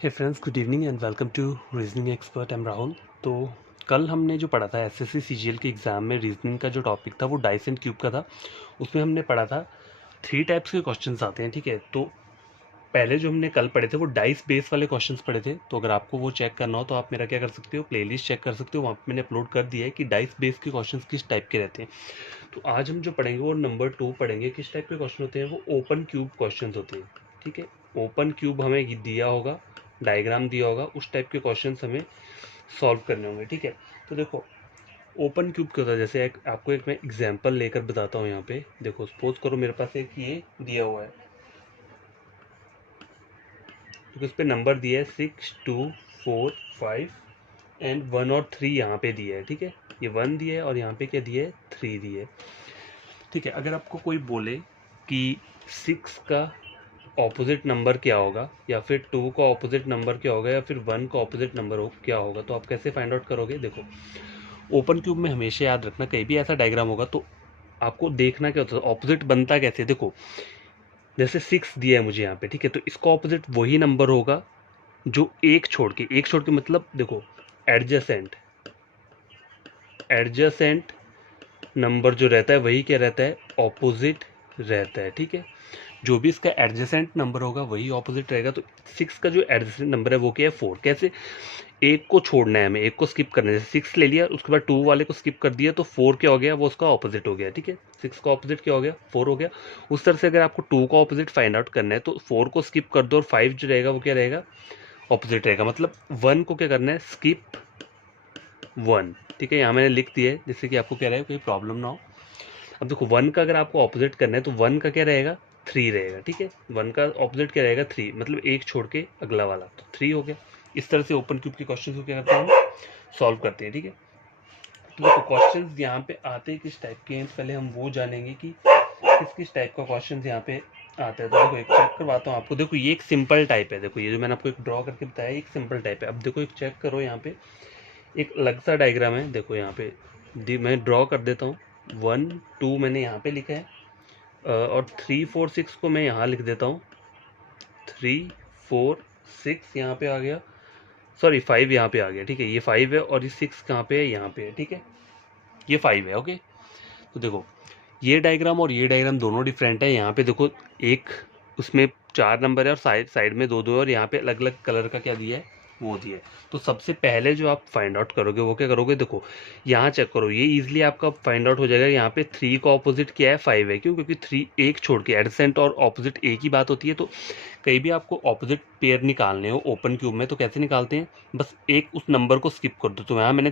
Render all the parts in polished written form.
Hey friends, good evening and welcome to reasoning expert. Am Rahul. तो कल हमने जो पढ़ा था एसएससी सीजीएल के एग्ज़ाम में रीजनिंग का जो टॉपिक था वो डाइस एंड क्यूब का था। उसमें हमने पढ़ा था 3 टाइप्स के क्वेश्चंस आते हैं, ठीक है। तो पहले जो हमने कल पढ़े थे वो डाइस बेस वाले क्वेश्चंस पढ़े थे। तो अगर आपको वो चेक करना हो तो आप मेरा क्या कर सकते हो, प्लेलिस्ट चेक कर सकते हो, वहाँ पे मैंने अपलोड कर दिया है कि डाइस बेस के क्वेश्चंस किस टाइप के रहते हैं। तो आज हम जो पढ़ेंगे वो नंबर 2 पढ़ेंगे। किस टाइप के क्वेश्चन होते हैं? वो ओपन क्यूब क्वेश्चन होते हैं, ठीक है। ओपन क्यूब हमें दिया होगा, डायग्राम दिया होगा, उस टाइप के क्वेश्चन हमें सॉल्व करने होंगे, ठीक है। तो देखो ओपन क्यूब क्या होता है, जैसे आपको एक मैं एग्जांपल लेकर बताता हूँ। यहाँ पे देखो, सपोज करो मेरे पास एक ये दिया हुआ है, तो इस पे नंबर दिया है 6, 2, 4, 5 एंड 1 और 3 यहाँ पे दिया है, ठीक है। ये 1 दिया है और यहाँ पे क्या दिया है, 3 दिया है, ठीक है। अगर आपको कोई बोले कि 6 का ऑपोजिट नंबर क्या होगा, या फिर 2 का ऑपोजिट नंबर क्या होगा, या फिर 1 का ऑपोजिट नंबर क्या होगा, तो आप कैसे फाइंड आउट करोगे? देखो, ओपन क्यूब में हमेशा याद रखना, कहीं भी ऐसा डायग्राम होगा तो आपको देखना क्या होता है, ऑपोजिट बनता कैसे। देखो, जैसे 6 दिया है मुझे यहाँ पे, ठीक है, तो इसका ऑपोजिट वही नंबर होगा जो एक छोड़ के मतलब देखो, एडजेसेंट एडजेसेंट नंबर जो रहता है वही क्या रहता है, ऑपोजिट रहता है, ठीक है। जो भी इसका एडजेसेंट नंबर होगा वही ऑपोजिट रहेगा। तो 6 का जो एडजेसेंट नंबर है वो क्या है, 4। कैसे? एक को छोड़ना है हमें, एक को स्किप करना है। जैसे 6 ले लिया, उसके बाद 2 वाले को स्किप कर दिया, तो 4 क्या हो गया, वो उसका ऑपोजिट हो गया, ठीक है। 6 का ऑपोजिट क्या हो गया, 4 हो गया। उस तरह से अगर आपको 2 का ऑपोजिट फाइंड आउट करना है तो 4 को स्किप कर दो और 5 जो रहेगा वो क्या रहेगा, ऑपोजिट रहेगा। मतलब 1 को क्या करना है, स्किप 1, ठीक है। यहाँ मैंने लिख दिया है जिससे कि आपको क्या रहेगा, कोई प्रॉब्लम ना हो। अब देखो, 1 का अगर आपको ऑपोजिट करना है तो 1 का क्या रहेगा, 3 रहेगा, ठीक है। 1 का ऑपोजिट क्या रहेगा, 3, मतलब एक छोड़ के अगला वाला, तो 3 हो गया। इस तरह से ओपन क्यूब के क्वेश्चन को क्या करते हैं, सॉल्व करते हैं, ठीक है। तो देखो, क्वेश्चन यहाँ पे आते हैं किस टाइप के हैं, पहले हम वो जानेंगे कि किस किस टाइप का क्वेश्चन यहाँ पे आता है। तो देखो, एक चेक करवाता हूँ आपको। देखो, ये एक सिंपल टाइप है। देखो, ये जो मैंने आपको एक ड्रॉ करके बताया, एक सिंपल टाइप है। अब देखो, एक चेक करो, यहाँ पे एक अलग सा डायग्राम है। देखो यहाँ पे मैं ड्रॉ कर देता हूँ। 1, 2 मैंने यहाँ पे लिखा है, और 3, 4, 6 को मैं यहाँ लिख देता हूँ। 3, 4, 6 यहाँ पे आ गया, सॉरी 5 यहाँ पे आ गया, ठीक है। ये 5 है और ये 6 कहाँ पे है, यहाँ पे है, ठीक है। ये 5 है, ओके। तो देखो, ये डायग्राम और ये डायग्राम दोनों डिफरेंट है। यहाँ पे देखो, एक उसमें 4 नंबर है और साइड साइड में 2 2 है, और यहाँ पे अलग अलग कलर का क्या दिया है, वो दिया है। तो सबसे पहले जो आप फाइंड आउट करोगे वो क्या करोगे, देखो यहाँ चेक करो, ये इजीली आपका फाइंड आउट हो जाएगा। यहाँ पे 3 का ऑपोजिट क्या है, 5 है। क्यों? क्योंकि 3 एक छोड़ के, एडजेसेंट और ऑपोजिट एक ही बात होती है। तो कहीं भी आपको ऑपोजिट पेयर निकालने हो ओपन क्यूब में तो कैसे निकालते हैं, बस एक उस नंबर को स्किप कर दो। तो यहाँ मैंने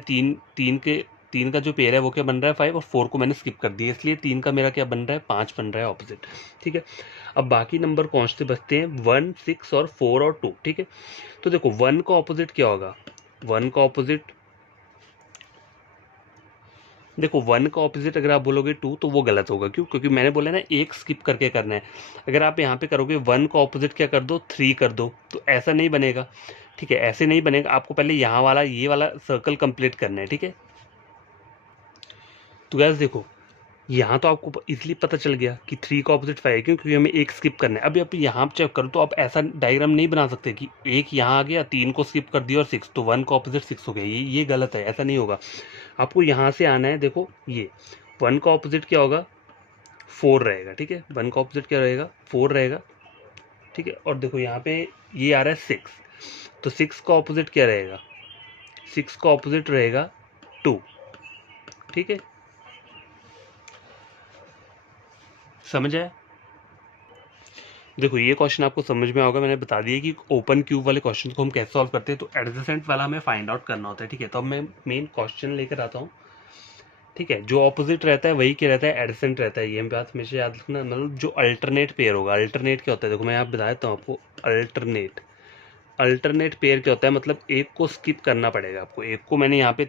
तीन का जो पेयर है वो क्या बन रहा है, 5, और 4 को मैंने स्किप कर दिया, इसलिए 3 का मेरा क्या बन रहा है, 5 बन रहा है ऑपोजिट, ठीक है। अब बाकी नंबर कौन से बचते हैं, 1, 6 और 4 और 2, ठीक है। तो देखो, 1 का ऑपोजिट क्या होगा, 1 का ऑपोजिट, देखो 1 का ऑपोजिट अगर आप बोलोगे 2 तो वो गलत होगा। क्यों? क्योंकि मैंने बोला ना, एक स्किप करके करना है। अगर आप यहाँ पे करोगे 1 का ऑपोजिट क्या कर दो, 3 कर दो, तो ऐसा नहीं बनेगा, ठीक है। ऐसे नहीं बनेगा, आपको पहले यहाँ वाला, ये वाला सर्कल कंप्लीट करना है, ठीक है। तो गैस देखो, यहाँ तो आपको इसलिए पता चल गया कि 3 का ऑपोजिट 5 है। क्यों? क्योंकि हमें एक स्किप करना है। अभी आप यहाँ चेक करो तो आप ऐसा डायग्राम नहीं बना सकते कि एक यहाँ आ गया, 3 को स्किप कर दिया और 6, तो 1 का ऑपोजिट 6 हो गया। ये गलत है, ऐसा नहीं होगा। आपको यहाँ से आना है। देखो, ये 1 का ऑपोजिट क्या होगा, 4 रहेगा, ठीक है। 1 का ऑपोजिट क्या रहेगा, 4 रहेगा, ठीक है। और देखो यहाँ पे ये आ रहा है 6, तो 6 का ऑपोजिट क्या रहेगा, 6 का ऑपोजिट रहेगा 2, ठीक है। समझ आया? देखो, ये क्वेश्चन आपको समझ में होगा। मैंने बता दिया कि ओपन क्यूब वाले क्वेश्चन को हम कैसे सॉल्व करते हैं। तो एडजेसेंट वाला हमें फाइंड आउट करना होता है, ठीक है। तो अब मैं मेन क्वेश्चन लेकर आता हूँ, ठीक है। जो ऑपोजिट रहता है वही क्या रहता है, एडजेसेंट रहता है। ये बात हमेशा याद रखना। मतलब जो अल्टरनेट पेयर होगा, अल्टरनेट क्या होता है, देखो मैं आप बता देता हूँ आपको। अल्टरनेट पेयर क्या होता है, मतलब एक को स्किप करना पड़ेगा आपको। एक को मैंने यहाँ पे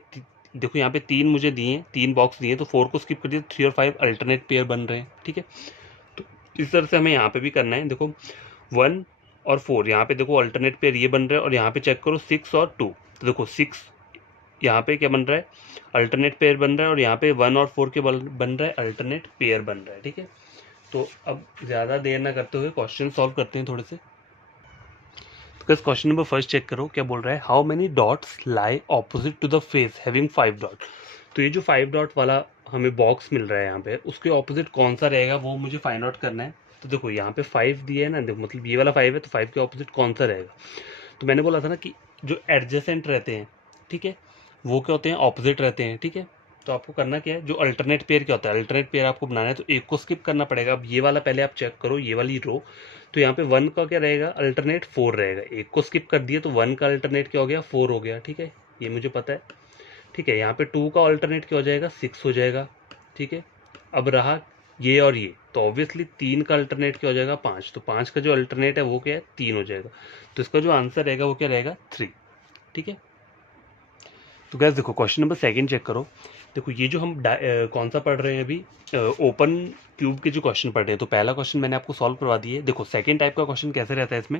देखो, यहाँ पे 3 मुझे दिए, 3 बॉक्स दिए, तो 4 को स्किप कर दिया, 3 और 5 अल्टरनेट पेयर बन रहे हैं, ठीक है। तो इस तरह से हमें यहाँ पे भी करना है। देखो, 1 और 4 यहाँ पे देखो अल्टरनेट पेयर ये बन रहे हैं, और यहाँ पे चेक करो 6 और 2, तो देखो 6 यहाँ पे क्या बन रहा है, अल्टरनेट पेयर बन रहा है, और यहाँ पे 1 और 4 के बन रहा है, अल्टरनेट पेयर बन रहा है, ठीक है। तो अब ज़्यादा देर ना करते हुए क्वेश्चन सॉल्व करते हैं थोड़े से। बस क्वेश्चन नंबर फर्स्ट चेक करो, क्या बोल रहा है, how many dots lie opposite to the face having 5 dot. तो ये जो 5 डॉट वाला हमें बॉक्स मिल रहा है यहाँ पे, उसके ऑपोजिट कौन सा रहेगा वो मुझे फाइंड आउट करना है। तो देखो यहाँ पे 5 दिया है ना, देखो मतलब ये वाला 5 है, तो 5 के ऑपोजिट कौन सा रहेगा। तो मैंने बोला था ना कि जो एडजेसेंट रहते हैं, ठीक है, वो क्या होते हैं, ऑपोजिट रहते हैं, ठीक है। तो आपको करना क्या है, जो अल्टरनेट पेयर क्या होता है, अल्टरनेट पेयर आपको बनाना है तो एक को स्किप करना पड़ेगा। अब ये वाला पहले आप चेक करो, ये वाली रो, तो यहाँ पे 1 का क्या रहेगा, अल्टरनेट 4 रहेगा। एक को स्किप कर दिए तो 1 का अल्टरनेट क्या हो गया, 4 हो गया, ठीक है, ये मुझे पता है, ठीक है। यहाँ पे 2 का अल्टरनेट क्या हो जाएगा, 6 हो जाएगा, ठीक है। अब रहा ये और ये, तो ऑब्वियसली 3 का अल्टरनेट क्या हो जाएगा, 5। तो 5 का जो अल्टरनेट है वो क्या है, 3 हो जाएगा। तो इसका जो आंसर रहेगा वो क्या रहेगा, 3, ठीक है। तो गैस देखो क्वेश्चन नंबर सेकंड चेक करो। देखो ये जो हम कौन सा पढ़ रहे हैं अभी, ओपन क्यूब के जो क्वेश्चन पढ़ रहे हैं। तो पहला क्वेश्चन मैंने आपको सॉल्व करवा दिए। देखो सेकंड टाइप का क्वेश्चन कैसे रहता है इसमें,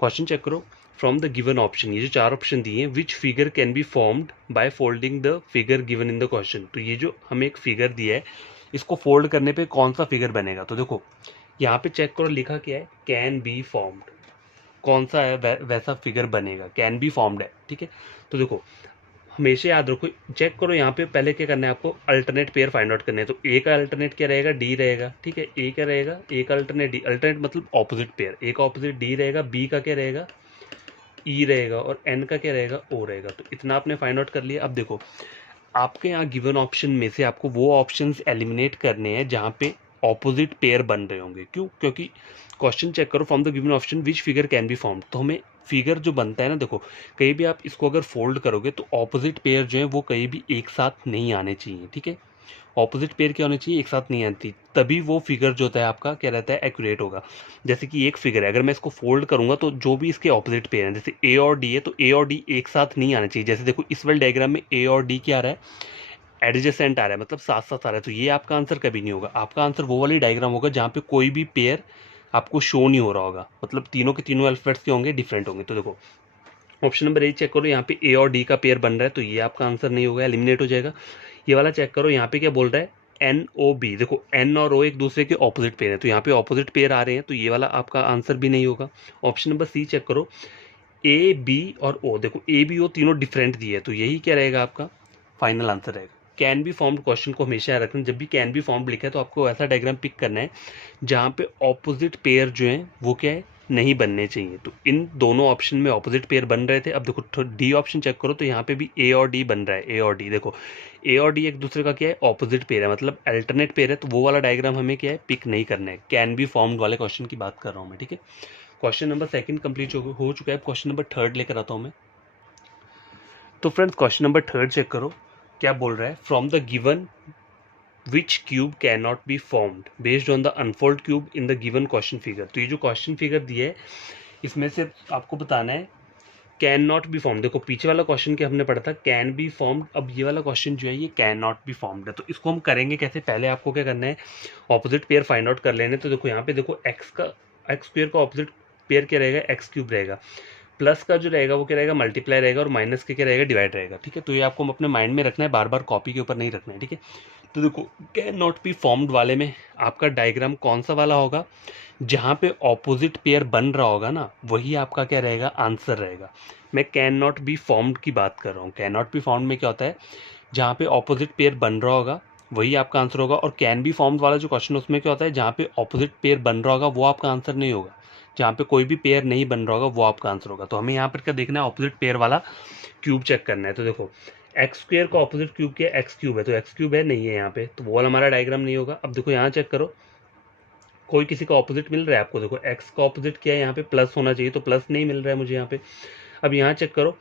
क्वेश्चन चेक करो, फ्रॉम द गिवन ऑप्शन, ये जो 4 ऑप्शन दिए हैं, which figure can be formed by folding the figure given in the question. तो ये जो हमें एक फिगर दिया है, इसको फोल्ड करने पे कौन सा फिगर बनेगा। तो देखो यहाँ पे चेक करो, लिखा क्या है, कैन बी फॉर्म्ड, कौन सा है वैसा फिगर बनेगा, कैन बी फॉर्म्ड है, ठीक है। तो देखो हमेशा याद रखो, चेक करो यहाँ पे पहले क्या करना है आपको, अल्टरनेट पेयर फाइंड आउट करने हैं। तो ए का अल्टरनेट क्या रहेगा, डी रहेगा, ठीक है। ए क्या रहेगा, ए का अल्टरनेट डी, अल्टरनेट मतलब ऑपोजिट पेयर, ए का ऑपोजिट डी रहेगा, बी का क्या रहेगा, ई रहेगा, और एन का क्या रहेगा, ओ रहेगा। तो इतना आपने फाइंड आउट कर लिया। अब देखो आपके यहाँ गिवन ऑप्शन में से आपको वो ऑप्शंस एलिमिनेट करने हैं जहाँ पे ऑपोजिट पेयर बन रहे होंगे। क्यों, क्योंकि क्वेश्चन चेक करो, from the given option which figure can be formed. तो हमें फिगर जो बनता है ना, देखो कहीं भी आप इसको अगर फोल्ड करोगे तो ऑपोजिट पेयर जो है वो कहीं भी एक साथ नहीं आने चाहिए, ठीक है। ऑपोजिट पेयर क्या होने चाहिए, एक साथ नहीं आती, तभी वो फिगर जो होता है आपका क्या रहता है, एक्यूरेट होगा। जैसे कि एक फिगर है, अगर मैं इसको फोल्ड करूंगा तो जो भी इसके ऑपोजिट पेयर हैं, जैसे ए और डी है, तो ए और डी एक साथ नहीं आना चाहिए। जैसे देखो इस वाले डायग्राम में ए और डी क्या आ रहा है, एडजेसेंट आ रहा है, मतलब साथ साथ आ रहा है। तो ये आपका आंसर कभी नहीं होगा। आपका आंसर वो वाली डायग्राम होगा जहाँ पे कोई भी पेयर आपको शो नहीं हो रहा होगा, मतलब तीनों के तीनों अल्फाबेट्स के होंगे, डिफरेंट होंगे। तो देखो ऑप्शन नंबर ए चेक करो, यहाँ पे ए और डी का पेयर बन रहा है, तो ये आपका आंसर नहीं होगा, एलिमिनेट हो जाएगा। ये वाला चेक करो, यहाँ पे क्या बोल रहा है, एन ओ बी। देखो एन और ओ एक दूसरे के ऑपोजिट पेयर है, तो यहाँ पे ऑपोजिट पेयर आ रहे हैं, तो ये वाला आपका आंसर भी नहीं होगा। ऑप्शन नंबर सी चेक करो, ए बी और ओ, देखो ए बी ओ तीनों डिफरेंट दिए, तो यही क्या रहेगा, आपका फाइनल आंसर रहेगा। कैन बी फॉर्म्ड क्वेश्चन को हमेशा याद रखना, जब भी कैन बी फॉर्म्ड लिखा है तो आपको ऐसा डायग्राम पिक करना है जहाँ पे ऑपोजिट पेयर जो है वो क्या है, नहीं बनने चाहिए। तो इन दोनों ऑप्शन में ऑपोजिट पेयर बन रहे थे। अब देखो डी ऑप्शन चेक करो, तो यहाँ पे भी ए और डी बन रहा है, ए और डी, देखो ए और डी एक दूसरे का क्या है, ऑपोजिट पेयर है, मतलब अल्टरनेट पेयर है। तो वो वाला डायग्राम हमें क्या है, पिक नहीं करना है। कैन बी फॉर्म्ड वाले क्वेश्चन की बात कर रहा हूँ मैं, ठीक है। क्वेश्चन नंबर सेकंड कंप्लीट हो चुका है। क्वेश्चन नंबर थर्ड लेकर आता हूँ मैं। तो friends question number third check करो, क्या बोल रहा है, from the given which cube can not be formed based on the unfold cube in the given question figure. तो ये जो क्वेश्चन फिगर दिया है इसमें से आपको बताना है कैन नॉट बी फॉर्म। देखो पीछे वाला क्वेश्चन के हमने पढ़ा था कैन बी फॉर्म्ड, अब ये वाला क्वेश्चन जो है ये कैन नॉट बी फॉर्म्ड है। तो इसको हम करेंगे कैसे, पहले आपको क्या करना है, ऑपोजिट पेयर फाइंड आउट कर लेने। तो देखो यहाँ पे देखो एक्स स्क्वायर का ऑपोजिट पेयर क्या रहेगा, एक्स क्यूब रहेगा, प्लस का जो रहेगा वो क्या रहेगा, मल्टीप्लाई रहेगा, और माइनस के क्या रहेगा, डिवाइड रहेगा, ठीक है। तो ये आपको अपने माइंड में रखना है, बार बार कॉपी के ऊपर नहीं रखना है, ठीक है। तो देखो कैन नॉट बी फॉर्म्ड वाले में आपका डायग्राम कौन सा वाला होगा, जहाँ पे ऑपोजिट पेयर बन रहा होगा ना, वही आपका क्या रहेगा, आंसर रहेगा। मैं कैन नॉट बी फॉर्म्ड की बात कर रहा हूँ। कैन नॉट बी फॉर्म्ड में क्या होता है, जहाँ पे ऑपोजिट पेयर बन रहा होगा वही आपका आंसर होगा। और कैन बी फॉर्म्ड वाला जो क्वेश्चन उसमें क्या होता है, जहाँ पे ऑपोजिट पेयर बन रहा होगा वो आपका आंसर नहीं होगा, जहाँ पे कोई भी पेयर नहीं बन रहा होगा वो आपका आंसर होगा। तो हमें यहाँ पर क्या देखना है, ऑपोजिट पेयर वाला क्यूब चेक करना है। तो देखो एक्स स्क्वायर का ऑपोजिट क्यूब क्या है, एक्स क्यूब है, तो एक्स क्यूब है नहीं है यहाँ पे, तो वो वाला हमारा डायग्राम नहीं होगा। अब देखो यहाँ चेक करो, कोई किसी का ऑपोजिट मिल रहा है आपको, देखो एक्स का ऑपोजिट क्या है, यहाँ पे प्लस होना चाहिए, तो प्लस नहीं मिल रहा है मुझे यहाँ पे। अब यहाँ चेक करो,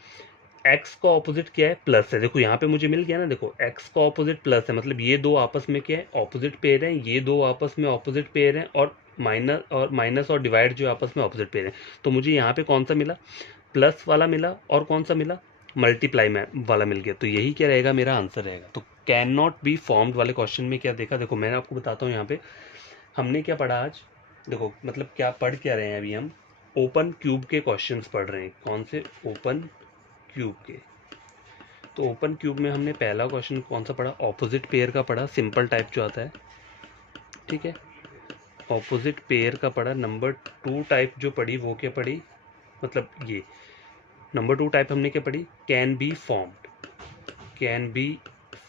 एक्स का ऑपोजिट क्या है, प्लस है, देखो यहाँ पे मुझे मिल गया ना, देखो एक्स का ऑपोजिट प्लस है, मतलब ये दो आपस में क्या है, ऑपोजिट पेयर है, ये दो आपस में ऑपोजिट पेयर है, और माइनस और डिवाइड जो आपस में ऑपोजिट पेयर है। तो मुझे यहाँ पे कौन सा मिला, प्लस वाला मिला, और कौन सा मिला, मल्टीप्लाई में वाला मिल गया। तो यही क्या रहेगा, मेरा आंसर रहेगा। तो कैन नॉट बी फॉर्म्ड वाले क्वेश्चन में क्या देखा, देखो मैंने आपको बताता हूँ यहाँ पे हमने क्या पढ़ा आज। देखो मतलब क्या पढ़ क्या रहे हैं अभी हम, ओपन क्यूब के क्वेश्चंस पढ़ रहे हैं। कौन से, ओपन क्यूब के। तो ओपन क्यूब में हमने पहला क्वेश्चन कौन सा पढ़ा, ऑपोजिट पेयर का पढ़ा, सिंपल टाइप जो आता है, ठीक है, ऑपोजिट पेयर का पढ़ा। नंबर 2 टाइप जो पढ़ी वो क्या पढ़ी, मतलब ये नंबर 2 टाइप हमने क्या पढ़ी, can be formed. Can be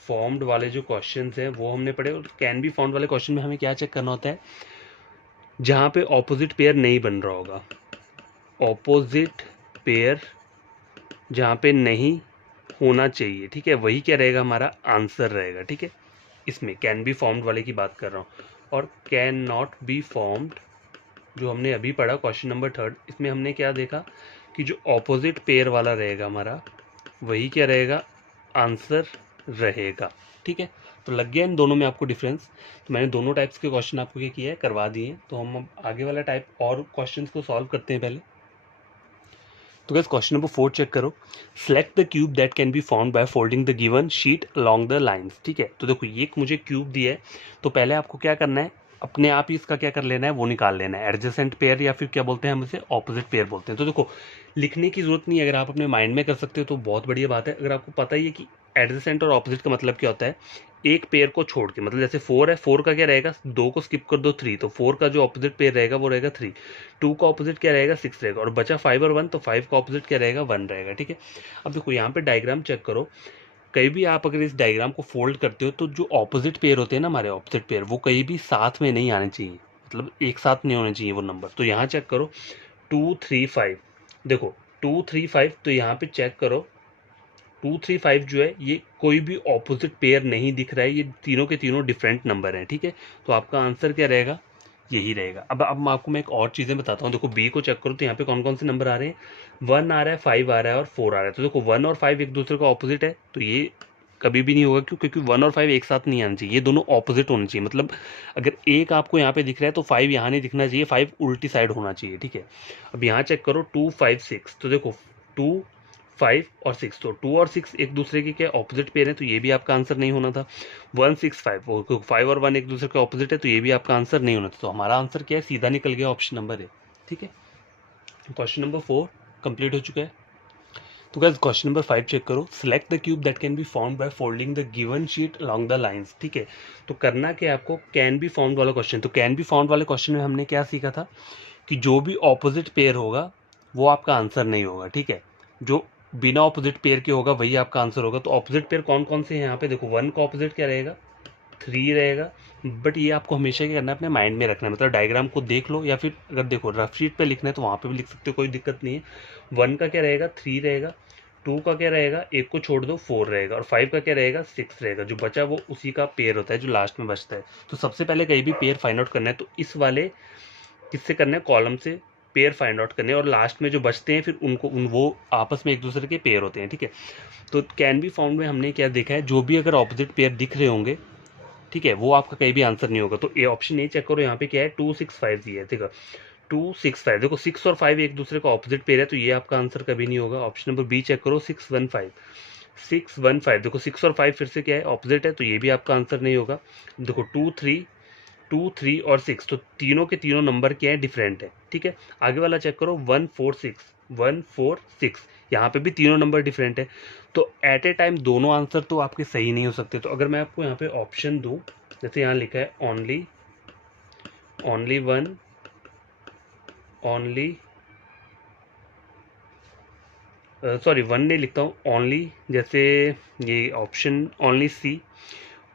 formed वाले जो क्वेश्चंस हैं वो हमने पढ़े। और कैन बी फॉर्म्ड वाले क्वेश्चन में हमें क्या चेक करना होता है, जहाँ पे ऑपोजिट पेयर नहीं बन रहा होगा, ऑपोजिट पेयर जहाँ पे नहीं होना चाहिए, ठीक है, वही क्या रहेगा, हमारा आंसर रहेगा, ठीक है। इसमें कैन बी फॉर्म्ड वाले की बात कर रहा हूँ। और कैन नॉट बी फॉर्म्ड जो हमने अभी पढ़ा क्वेश्चन नंबर 3, इसमें हमने क्या देखा कि जो ऑपोजिट पेयर वाला रहेगा हमारा, वही क्या रहेगा, आंसर रहेगा, ठीक है। तो लग गया इन दोनों में आपको डिफरेंस। तो मैंने दोनों टाइप्स के क्वेश्चन आपको क्या किया है, करवा दिए हैं। तो हम अब आगे वाला टाइप और क्वेश्चंस को सॉल्व करते हैं पहले। तो गाइस क्वेश्चन नंबर 4 चेक करो। Select the cube that can be found by folding the given sheet along the lines, ठीक है। तो देखो ये एक मुझे क्यूब दिया है, तो पहले आपको क्या करना है, अपने आप ही इसका क्या कर लेना है, वो निकाल लेना है, एडजेसेंट पेयर या फिर क्या बोलते हैं हम इसे, ऑपोजिट पेयर बोलते हैं। तो देखो लिखने की जरूरत नहीं है, अगर आप अपने माइंड में कर सकते हो तो बहुत बढ़िया बात है। अगर आपको पता ही है कि एडजेसेंट और ऑपोजिट का मतलब क्या होता है, एक पेयर को छोड़ के, मतलब जैसे 4 है, 4 का क्या रहेगा, 2 को स्किप कर दो 3, तो 4 का जो ऑपोजिट पेयर रहेगा वो रहेगा 3, 2 का ऑपोजिट क्या रहेगा 6 रहेगा, और बचा 5 और 1, तो 5 का ऑपोजिट क्या रहेगा 1 रहेगा, ठीक है। अब देखो यहाँ पे डायग्राम चेक करो, कहीं भी आप अगर इस डायग्राम को फोल्ड करते हो तो जो ऑपोजिट पेयर होते हैं ना हमारे, ऑपोजिट पेयर वो कहीं भी साथ में नहीं आने चाहिए, मतलब एक साथ नहीं होने चाहिए वो नंबर। तो यहाँ चेक करो 2 3 5, देखो 2 3 5, तो यहाँ पे चेक करो 2 3 5 जो है ये कोई भी ऑपोजिट पेयर नहीं दिख रहा है, ये तीनों के तीनों डिफरेंट नंबर हैं, ठीक है। तो आपका आंसर क्या रहेगा, यही रहेगा। अब मैं एक और चीज़ें बताता हूँ। देखो बी को चेक करो, तो यहाँ पे कौन कौन से नंबर आ रहे हैं, 1 आ रहा है, 5 आ रहा है और 4 आ रहा है। तो देखो 1 और 5 एक दूसरे का ऑपोजिट है, तो ये कभी भी नहीं होगा, क्यों, क्योंकि 1 और 5 एक साथ नहीं आना चाहिए, ये दोनों ऑपोजिट होने चाहिए। मतलब अगर एक आपको यहाँ पे दिख रहा है तो 5 यहाँ नहीं दिखना चाहिए, 5 उल्टी साइड होना चाहिए, ठीक है। अब यहाँ चेक करो 2 5 6, तो देखो 2 5 और 6, तो 2 और 6 एक दूसरे के क्या ऑपोजिट पेयर है, तो ये भी आपका आंसर नहीं होना था। 1 6 5, 5 और 1 एक दूसरे के ऑपोजिट है, तो ये भी आपका आंसर नहीं होना था। तो हमारा आंसर क्या है, सीधा निकल गया ऑप्शन नंबर ए, ठीक है। क्वेश्चन नंबर 4 कंप्लीट हो चुका है। तो गाइस क्वेश्चन नंबर 5 चेक करो। Select the cube that can be found by folding the given sheet along the lines, ठीक है। तो करना क्या आपको, कैन बी फाउंड वाला क्वेश्चन। तो कैन बी फाउंड वाले क्वेश्चन में हमने क्या सीखा था कि जो भी ऑपोजिट पेयर होगा वो आपका आंसर नहीं होगा, ठीक है। जो बिना ऑपोजिट पेयर के होगा वही आपका आंसर होगा। तो ऑपोजिट पेयर कौन कौन से हैं यहाँ पे, देखो 1 का ऑपोजिट क्या रहेगा, 3 रहेगा। बट ये आपको हमेशा क्या करना है, अपने माइंड में रखना है, मतलब डायग्राम को देख लो, या फिर अगर देखो रफ शीट पे लिखना है तो वहाँ पे भी लिख सकते हो, कोई दिक्कत नहीं है। 1 का क्या रहेगा, 3 रहेगा, 2 का क्या रहेगा, एक को छोड़ दो 4 रहेगा, और 5 का क्या रहेगा 6 रहेगा। जो बचा वो उसी का पेयर होता है जो लास्ट में बचता है। तो सबसे पहले कहीं भी पेयर फाइंड आउट करना है तो इस वाले किससे करना है, कॉलम से पेयर फाइंड आउट करने हैं, और लास्ट में जो बचते हैं फिर उनको वो आपस में एक दूसरे के पेयर होते हैं, ठीक है। तो कैन बी फाउंड में हमने क्या देखा है, जो भी अगर ऑपोजिट पेयर दिख रहे होंगे, ठीक है, वो आपका कहीं भी आंसर नहीं होगा। तो ये ऑप्शन ए चेक करो, यहाँ पे क्या है 2 6 5 दिया है, ठीक है, 2 6 5, देखो 6 और 5 एक दूसरे का ऑपोजिट पेयर है, तो ये आपका आंसर कभी नहीं होगा। ऑप्शन नंबर बी चेक करो 6 1 5, 6 1 5, देखो 6 और 5 फिर से क्या है, ऑपोजिट है, तो ये भी आपका आंसर नहीं होगा। देखो 2 3 और 6, तो तीनों के तीनों नंबर क्या है, डिफरेंट है, ठीक है। आगे वाला चेक करो 1 4 6, 1 4 6, यहाँ पे भी तीनों नंबर डिफरेंट है। तो एट ए टाइम दोनों आंसर तो आपके सही नहीं हो सकते। तो अगर मैं आपको यहाँ पे ऑप्शन दूँ, जैसे यहाँ लिखा है ओनली वन, ओनली सॉरी 1 नहीं लिखता हूँ, ओनली, जैसे ये ऑप्शन ओनली सी,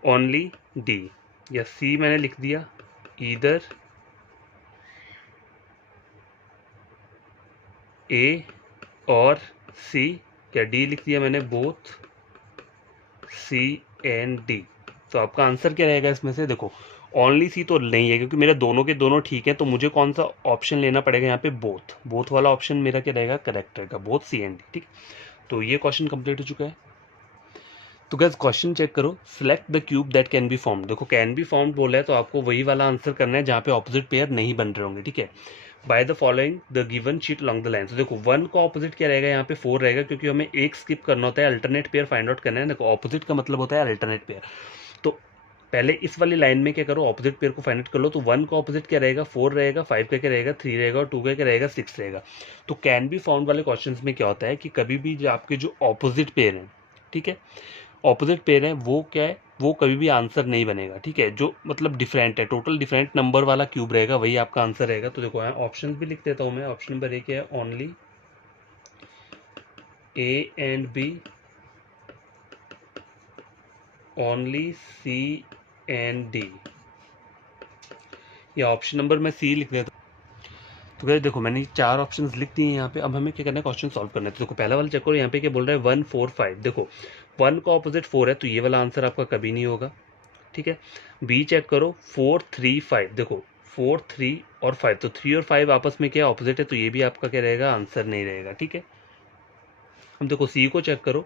ओनली डी, या सी मैंने लिख दिया, ईदर ए और सी, क्या डी लिख दिया मैंने, बोथ सी एंड डी। तो आपका आंसर क्या रहेगा इसमें से, देखो ओनली सी तो नहीं है, क्योंकि मेरे दोनों के दोनों ठीक है, तो मुझे कौन सा ऑप्शन लेना पड़ेगा यहाँ पे, बोथ वाला ऑप्शन मेरा क्या रहेगा, करेक्ट रहेगा, बोथ सी एंड डी, ठीक। तो ये क्वेश्चन कंप्लीट हो चुका है। तो गैस क्वेश्चन चेक करो। Select the cube that can be formed, देखो कैन बी फॉर्म्ड बोला है तो आपको वही वाला आंसर करना है जहाँ पे ऑपोजिट पेयर नहीं बन रहे होंगे, ठीक है। By the following the given sheet long the line, तो देखो 1 का ऑपोजिट क्या रहेगा, यहाँ पे 4 रहेगा, क्योंकि हमें एक स्किप करना होता है, अल्टरनेट पेयर फाइंड आउट करना है। देखो ऑपोजिट का मतलब होता है अल्टरनेट पेयर। तो पहले इस वाली लाइन में क्या करो, ऑपोजिट पेयर को फाइंड आउट कर लो। तो 1 का ऑपोजिट क्या रहेगा, 4 रहेगा, 5 का क्या रहेगा, 3 रहेगा, और 2 का क्या रहेगा, 6 रहेगा। तो कैन बी फाउंड वाले क्वेश्चन में क्या होता है कि कभी भी जो आपके जो ऑपोजिट पेयर हैं, ठीक है, ऑपोजिट पेयर है, वो क्या है, वो कभी भी आंसर नहीं बनेगा, ठीक है। जो मतलब डिफरेंट है, टोटल डिफरेंट नंबर वाला क्यूब रहेगा, वही आपका आंसर रहेगा। तो देखो यहाँ ऑप्शन भी लिख देता हूँ मैं। ऑप्शन नंबर ए क्या है, only A and B, only C and D, या ऑप्शन नंबर मैं सी लिख देता हूँ। तो गाइस देखो मैंने 4 ऑप्शंस लिख दिए हैं यहाँ पे। अब हमें क्या करना है, क्वेश्चन सॉल्व करना है। तो देखो पहला वाला चेक करो, यहाँ पे क्या बोल रहा है 1 4 5। देखो 1 का ऑपोजिट 4 है, तो ये वाला आंसर आपका कभी नहीं होगा, ठीक है। बी चेक करो 4 3 5। देखो 4 3 और 5, तो 3 और 5 आपस में क्या ऑपोजिट है, तो ये भी आपका क्या रहेगा, आंसर नहीं रहेगा, ठीक है। अब देखो सी को चेक करो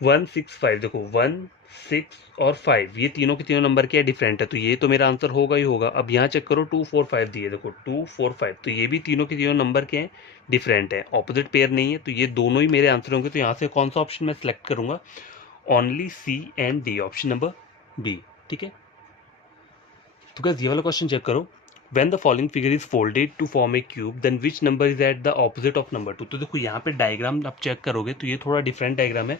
1 6 5। देखो 1 6 और 5 ये तीनों के तीनों नंबर क्या डिफरेंट है, तो ये तो मेरा आंसर होगा ही होगा। अब यहाँ चेक करो 2 4 5 दिए। देखो 2 4 5, तो ये भी तीनों के तीनों नंबर क्या है, डिफरेंट है, ऑपोजिट पेयर नहीं है, तो ये दोनों ही मेरे आंसर होंगे। तो यहाँ से कौन सा ऑप्शन मैं सिलेक्ट करूंगा, only C and D, option number B, ठीक है। तो गाइस ये वाला क्वेश्चन चेक करो, when the following figure is folded to form a cube then which number is at the opposite of number 2। तो देखो यहाँ पे डायग्राम आप चेक करोगे तो ये थोड़ा डिफरेंट डायग्राम है।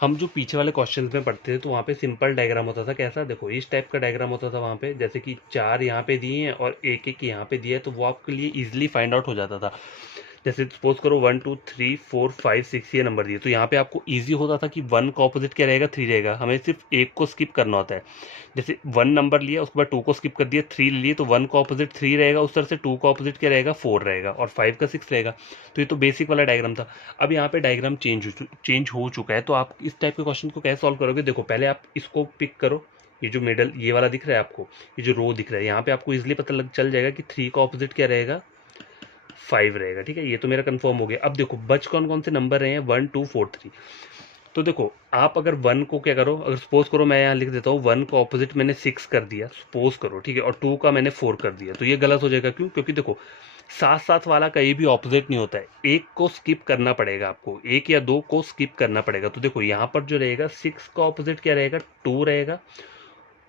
हम जो पीछे वाले क्वेश्चंस में पढ़ते थे तो वहाँ पे सिंपल डायग्राम होता था, कैसा, देखो इस टाइप का डायग्राम होता था वहाँ पे, जैसे कि 4 यहाँ पे दिए हैं और एक एक यहाँ पे दिया है, तो वो आपके लिए इजिली फाइंड आउट हो जाता था। जैसे सपोज करो 1 2 3 4 5 6 ये नंबर दिए, तो यहाँ पे आपको इजी होता था कि 1 का ऑपोजिट क्या रहेगा, 3 रहेगा, हमें सिर्फ एक को स्किप करना होता है। जैसे 1 नंबर लिया उसके बाद 2 को स्किप कर दिया, 3 ले लिए, तो 1 का ऑपोजिट 3 रहेगा, उस तरह से 2 का ऑपोजिट क्या रहेगा, 4 रहेगा, और 5 का 6 रहेगा। तो ये तो बेसिक वाला डायग्राम था। अब यहाँ पे डायग्राम चेंज हो चुका है, तो आप इस टाइप के क्वेश्चन को कैसे सॉल्व करोगे, देखो पहले आप इसको पिक करो, ये जो मिडल ये वाला दिख रहा है आपको, ये जो रो दिख रहा है, यहाँ पे आपको इजिली पता लग चल जाएगा कि 3 का ऑपोजिट क्या रहेगा, 5 रहेगा, ठीक है। ये तो मेरा कंफर्म हो गया। अब देखो बच कौन कौन से नंबर रहे हैं, 1 2 4 3। तो देखो आप अगर 1 को क्या करो, अगर सपोज करो मैं यहाँ लिख देता हूँ 1 का ऑपोजिट मैंने 6 कर दिया, सपोज करो, ठीक है, और 2 का मैंने 4 कर दिया, तो ये गलत हो जाएगा। क्यों, क्योंकि देखो साथ साथ वाला कहीं भी ऑपोजिट नहीं होता है, एक को स्किप करना पड़ेगा आपको, एक या दो को स्किप करना पड़ेगा। तो देखो यहाँ पर जो रहेगा 6 का ऑपोजिट क्या रहेगा, 2 रहेगा,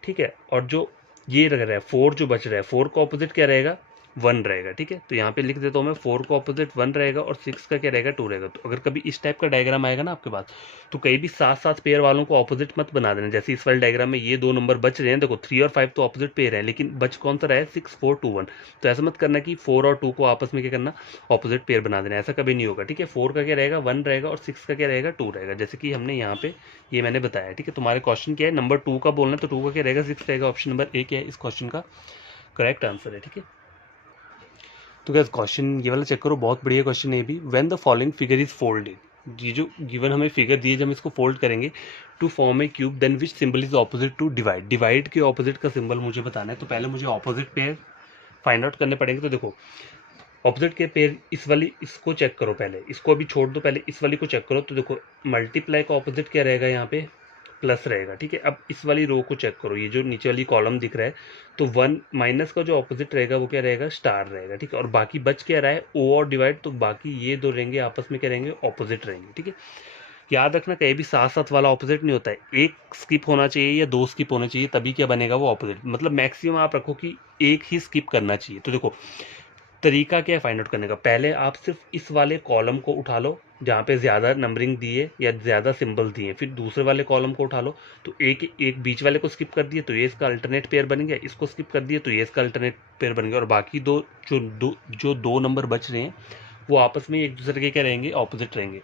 ठीक है, और जो ये रह रहा है 4 जो बच रहा है, 4 का ऑपोजिट क्या रहेगा, 1 रहेगा, ठीक है। तो यहाँ पे लिख देता हूँ मैं 4 का ऑपोजिट 1 रहेगा और 6 का क्या रहेगा, 2 रहेगा। तो अगर कभी इस टाइप का डायग्राम आएगा ना आपके पास, तो कहीं भी साथ साथ पेयर वालों को ऑपोजिट मत बना देना। जैसे इस वाले डायग्राम में ये दो नंबर बच रहे हैं, देखो 3 और 5 तो ऑपोजिट पेयर है, लेकिन बच कौन सा रहा है, 6 4 2 1। तो ऐसा मत करना कि 4 और 2 को आपस में क्या करना, ऑपोजिट पेयर बना देना, ऐसा कभी नहीं होगा, ठीक है। 4 का क्या रहेगा, 1 रहेगा, और 6 का क्या रहेगा, 2 रहेगा, जैसे कि हमने यहाँ पे ये मैंने बताया, ठीक है। तुम्हारे क्वेश्चन क्या है, नंबर 2 का बोलना है, तो 2 का क्या रहेगा, 6 रहेगा, ऑप्शन नंबर ए क्या है इस क्वेश्चन का करेक्ट आंसर है, ठीक है। तो गाइस क्वेश्चन ये वाला चेक करो, बहुत बढ़िया क्वेश्चन है ये भी। When the following figure is folded, ये जो गिवन हमें फिगर दी है, जब हम इसको फोल्ड करेंगे to form a cube then which symbol is opposite to divide. Divide के ऑपोजिट का सिंबल मुझे बताना है, तो पहले मुझे ऑपोजिट पेयर फाइंड आउट करने पड़ेंगे। तो देखो ऑपोजिट के पेयर इस वाली, इसको चेक करो, पहले इसको अभी छोड़ दो, पहले इस वाली को चेक करो। तो देखो मल्टीप्लाई का ऑपोजिट क्या रहेगा, यहाँ पे प्लस रहेगा, ठीक है। अब इस वाली रो को चेक करो, ये जो नीचे वाली कॉलम दिख रहा है, तो 1 माइनस का जो ऑपोजिट रहेगा वो क्या रहेगा, स्टार रहेगा, ठीक है। और बाकी बच क्या रहा है, ओ और डिवाइड, तो बाकी ये दो रहेंगे आपस में क्या रहेंगे, ऑपोजिट रहेंगे, ठीक है। याद रखना कहीं भी साथ साथ वाला ऑपोजिट नहीं होता है, एक स्किप होना चाहिए या दो स्किप होने चाहिए, तभी क्या बनेगा वो ऑपोजिट। मतलब मैक्सिमम आप रखो कि एक ही स्किप करना चाहिए। तो देखो तरीका क्या है फाइंड आउट करने का, पहले आप सिर्फ इस वाले कॉलम को उठा लो जहाँ पे ज़्यादा नंबरिंग दी है या ज़्यादा सिंबल दिए, फिर दूसरे वाले कॉलम को उठा लो, तो एक एक बीच वाले को स्किप कर दिए तो ये इसका अल्टरनेट पेयर बन गया, इसको स्किप कर दिए तो ये इसका अल्टरनेट पेयर बन गया, और बाकी जो दो नंबर बच रहे हैं वो आपस में एक दूसरे के क्या रहेंगे, ऑपोजिट रहेंगे।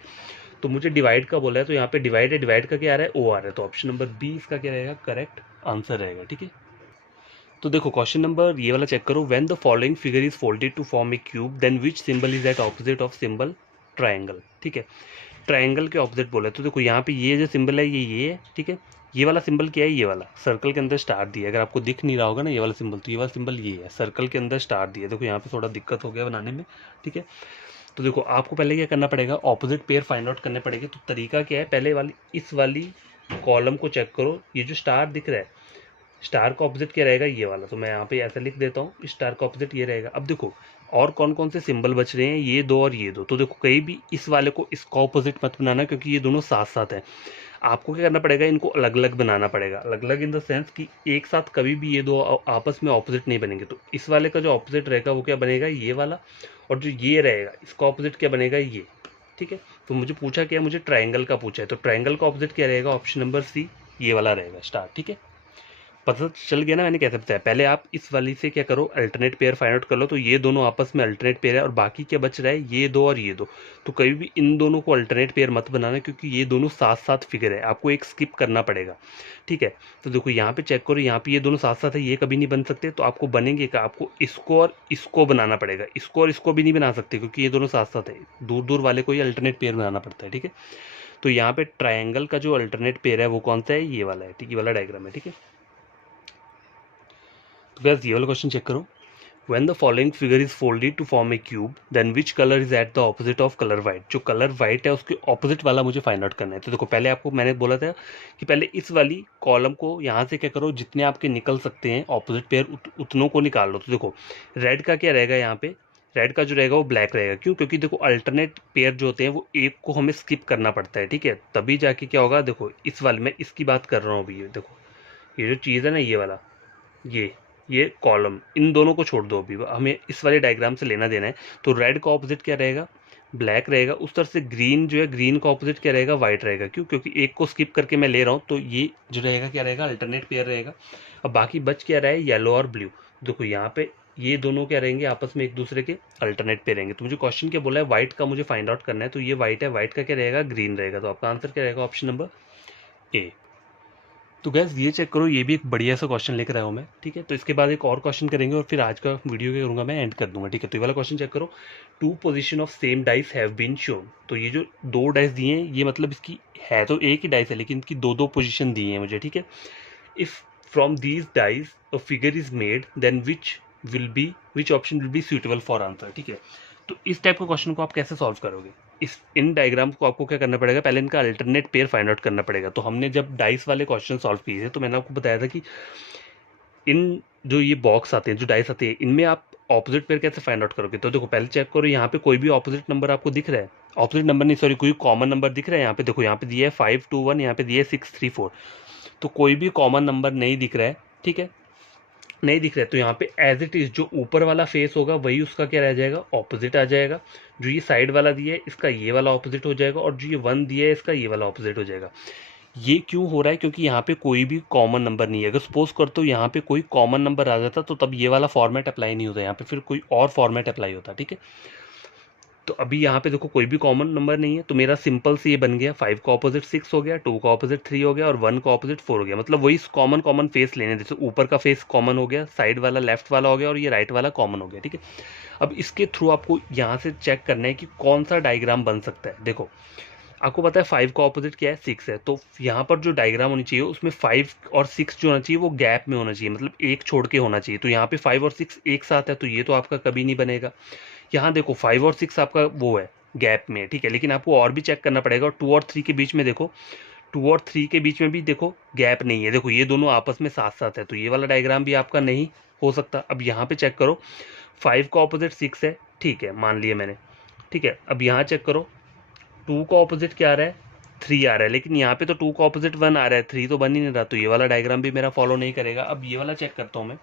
तो मुझे डिवाइड का बोला है, तो यहाँ पे डिवाइड है, डिवाइड का क्या आ रहा है, ओ आ रहा है, तो ऑप्शन नंबर बी इसका क्या रहेगा, करेक्ट आंसर रहेगा, ठीक है। तो देखो क्वेश्चन नंबर ये वाला चेक करो, when the following figure is folded to form a cube then which symbol is at opposite of symbol triangle, ठीक है। ट्रायंगल के ऑपोजिट बोला है, तो देखो यहाँ पे ये जो सिंबल है ये है, ठीक है। ये वाला सिंबल क्या है, ये वाला सर्कल के अंदर स्टार दिया है, अगर आपको दिख नहीं रहा होगा ना ये वाला सिंबल, तो ये वाला सिंबल ये है, सर्कल के अंदर स्टार दिया है। देखो यहाँ पे थोड़ा दिक्कत हो गया बनाने में, ठीक है। तो देखो आपको पहले क्या करना पड़ेगा, ऑपोजिट पेयर फाइंड आउट करने पड़ेंगे। तो तरीका क्या है, पहले वाली इस वाली कॉलम को चेक करो, ये जो स्टार दिख रहा है, स्टार का ऑपोजिट क्या रहेगा, ये वाला, तो मैं यहाँ पे ऐसा लिख देता हूँ, स्टार का ऑपोजिट ये रहेगा। अब देखो और कौन कौन से सिंबल बच रहे हैं, ये दो और ये दो, तो देखो कहीं भी इस वाले को इसका ऑपोजिट मत बनाना, क्योंकि ये दोनों साथ साथ हैं। आपको क्या करना पड़ेगा, इनको अलग अलग बनाना पड़ेगा, अलग अलग इन द सेंस कि एक साथ कभी भी ये दो आपस में ऑपोजिट नहीं बनेंगे। तो इस वाले का जो ऑपोजिट रहेगा वो क्या बनेगा, ये वाला, और जो ये रहेगा इसका ऑपोजिट क्या बनेगा, ये, ठीक है। तो मुझे पूछा क्या, मुझे ट्राइंगल का पूछा है, तो ट्राइंगल का ऑपोजिट क्या रहेगा, ऑप्शन नंबर सी ये वाला रहेगा, स्टार, ठीक है। पता चल गया ना मैंने कैसे बताया। पहले आप इस वाली से क्या करो, अल्टरनेट पेयर फाइंड आउट कर लो, तो ये दोनों आपस में अल्टरनेट पेयर है और बाकी क्या बच रहा है, ये दो और ये दो। तो कभी भी इन दोनों को अल्टरनेट पेयर मत बनाना, क्योंकि ये दोनों साथ साथ फिगर है, आपको एक स्किप करना पड़ेगा, ठीक है। तो देखो यहाँ पे चेक करो, यहाँ पे ये दोनों साथ साथ है, ये कभी नहीं बन सकते, तो आपको बनेंगे क्या, आपको इसको और इसको बनाना पड़ेगा। इसको और इसको भी नहीं बना सकते क्योंकि ये दोनों साथ साथ है, दूर दूर वाले को ही अल्टरनेट पेयर बनाना पड़ता है, ठीक है। तो यहाँ पे ट्रायंगल का जो अल्टरनेट पेयर है वो कौन सा है, ये वाला है, ठीक है, ये वाला डायग्राम है, ठीक है। तो गैस ये वाला क्वेश्चन चेक करो। When the following figure is folded to form a cube, then which color is at the opposite of color white? जो कलर वाइट है उसके ऑपोजिट वाला मुझे फाइंड आउट करना है। तो देखो पहले आपको मैंने बोला था कि पहले इस वाली कॉलम को यहाँ से क्या करो, जितने आपके निकल सकते हैं ऑपोजिट पेयर उतनों को निकाल लो। तो देखो रेड का क्या रहेगा, यहाँ पे रेड का जो रहेगा वो ब्लैक रहेगा। क्यों? क्योंकि देखो अल्टरनेट पेयर जो होते हैं वो एक को हमें स्किप करना पड़ता है, ठीक है, तभी जाके क्या होगा। देखो इस वाले में इसकी बात कर रहा हूँ अभी, ये देखो ये जो चीज़ है ना, ये वाला ये कॉलम, इन दोनों को छोड़ दो, अभी हमें इस वाले डायग्राम से लेना देना है। तो रेड का ऑपोजिट क्या रहेगा, ब्लैक रहेगा। उस तरह से ग्रीन जो है, ग्रीन का ऑपोजिट क्या रहेगा, वाइट रहेगा। क्यों? क्योंकि एक को स्किप करके मैं ले रहा हूँ, तो ये जो रहेगा क्या रहेगा, अल्टरनेट पेयर रहेगा। अब बाकी बच क्या रहा है, येलो और ब्लू। देखो यहाँ पे ये दोनों क्या रहेंगे, आपस में एक दूसरे के अल्टरनेट पे रहेंगे। तो मुझे क्वेश्चन क्या बोला है, व्हाइट का मुझे फाइंड आउट करना है। तो ये व्हाइट है, व्हाइट का क्या रहेगा, ग्रीन रहेगा। तो आपका आंसर क्या रहेगा, ऑप्शन नंबर ए। तो गैस ये चेक करो, ये भी एक बढ़िया सा क्वेश्चन लेकर आया हूँ मैं, ठीक है। तो इसके बाद एक और क्वेश्चन करेंगे और फिर आज का वीडियो क्या करूँगा मैं, एंड कर दूंगा, ठीक है। तो ये वाला क्वेश्चन चेक करो, 2 position of same dice have been shown. तो ये जो 2 डाइस दिए हैं, ये मतलब इसकी है तो एक ही डाइस है, लेकिन इनकी 2 पोजीशन दी हैं मुझे, ठीक है। If from these dice a figure is made, then which option will be suitable for answer, ठीक है। तो इस टाइप के क्वेश्चन को आप कैसे सॉल्व करोगे, इन डायग्राम्स को आपको क्या करना पड़ेगा, पहले इनका अल्टरनेट पेयर फाइंड आउट करना पड़ेगा। तो हमने जब डाइस वाले क्वेश्चन सॉल्व किए थे, तो मैंने आपको बताया था कि इन जो ये बॉक्स आते हैं, जो डाइस आते हैं, इनमें आप ऑपोजिट पेयर कैसे फाइंड आउट करोगे। तो देखो पहले चेक करो, यहाँ पे कोई भी ऑपोजिट नंबर आपको दिख रहा है, ऑपोजिट नंबर नहीं सॉरी, कोई कॉमन नंबर दिख रहा है। यहाँ पे देखो, यहाँ पे दिया है 521, यहाँ पे दिया है 634। तो कोई भी कॉमन नंबर नहीं दिख रहा है, ठीक है, नहीं दिख रहा है। तो यहाँ पे एज इट इज जो ऊपर वाला फेस होगा वही उसका क्या रह जाएगा, ऑपोजिट आ जाएगा। जो ये साइड वाला दिया है इसका ये वाला ऑपोजिट हो जाएगा, और जो ये 1 दिया है इसका ये वाला ऑपोजिट हो जाएगा। ये क्यों हो रहा है, क्योंकि यहाँ पे कोई भी कॉमन नंबर नहीं है। अगर सपोज करते हो यहाँ पे कोई कॉमन नंबर आ जाता तो तब ये वाला फॉर्मेट अप्लाई नहीं होता, यहाँ पे फिर कोई और फॉर्मेट अप्लाई होता, ठीक है। तो अभी यहाँ पे देखो कोई भी कॉमन नंबर नहीं है, तो मेरा सिंपल से ये बन गया, 5 का ऑपोजिट 6 हो गया, 2 का ऑपोजिट 3 हो गया, और 1 का ऑपोजिट 4 हो गया। मतलब वही कॉमन कॉमन फेस लेने, जैसे ऊपर का फेस कॉमन हो गया, साइड वाला लेफ्ट वाला हो गया, और ये राइट वाला कॉमन हो गया, ठीक है। अब इसके थ्रू आपको यहाँ से चेक करना है कि कौन सा डायग्राम बन सकता है। देखो आपको पता है 5 का ऑपोजिट क्या है, 6 है। तो यहाँ पर जो डायग्राम होनी चाहिए उसमें 5 और 6 जो होना चाहिए वो गैप में होना चाहिए, मतलब एक छोड़ के होना चाहिए। तो यहाँ पे 5 और 6 एक साथ है, तो ये तो आपका कभी नहीं बनेगा। यहाँ देखो 5 और 6 आपका वो है, गैप में, ठीक है। लेकिन आपको और भी चेक करना पड़ेगा, और 2 और 3 के बीच में देखो, 2 और 3 के बीच में भी देखो गैप नहीं है। देखो ये दोनों आपस में साथ साथ है, तो ये वाला डायग्राम भी आपका नहीं हो सकता। अब यहाँ पे चेक करो, 5 का ऑपोजिट 6 है, ठीक है, मान लिया मैंने, ठीक है। अब यहाँ चेक करो, 2 का ऑपोजिट क्या आ रहा है, 3 आ रहा है, लेकिन यहाँ पे तो 2 का ऑपोजिट 1 आ रहा है, 3 तो बन ही नहीं रहा, तो ये वाला डायग्राम भी मेरा फॉलो नहीं करेगा। अब ये वाला चेक करता हूँ मैं,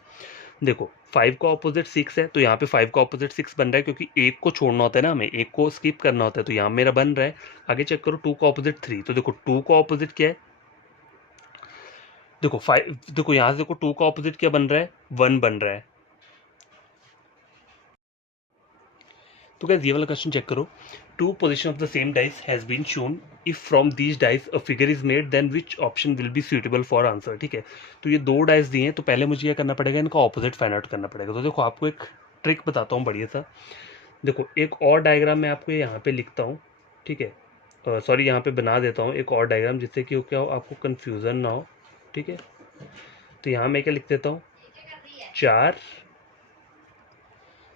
देखो 5 का ऑपोजिट 6 है, तो यहाँ पे 5 का ऑपोजिट 6 बन रहा है, क्योंकि एक को छोड़ना होता है ना, हमें एक को स्किप करना होता है, तो यहाँ मेरा बन रहा है। आगे चेक करो, 2 का ऑपोजिट 3, तो देखो 2 का ऑपोजिट क्या है, देखो 5, देखो यहाँ से देखो 2 का ऑपोजिट क्या बन रहा है, 1 बन रहा है। तो गाइस ये वाला क्वेश्चन चेक करो, 2 position of the same dice has been shown, if from these dice a figure is made, then which option will be suitable for answer, ठीक है। तो ये 2 डाइस दिए हैं, तो पहले मुझे ये करना पड़ेगा, इनका ऑपोजिट फाइंड आउट करना पड़ेगा। तो देखो आपको एक ट्रिक बताता हूँ बढ़िया सा। देखो एक और डायग्राम मैं आपको यहाँ पे लिखता हूँ, ठीक है, सॉरी यहाँ पे बना देता हूँ एक और डायग्राम, जिससे कि क्या हो, आपको कन्फ्यूज़न ना हो, ठीक है। तो यहाँ मैं क्या लिख देता हूँ, 4।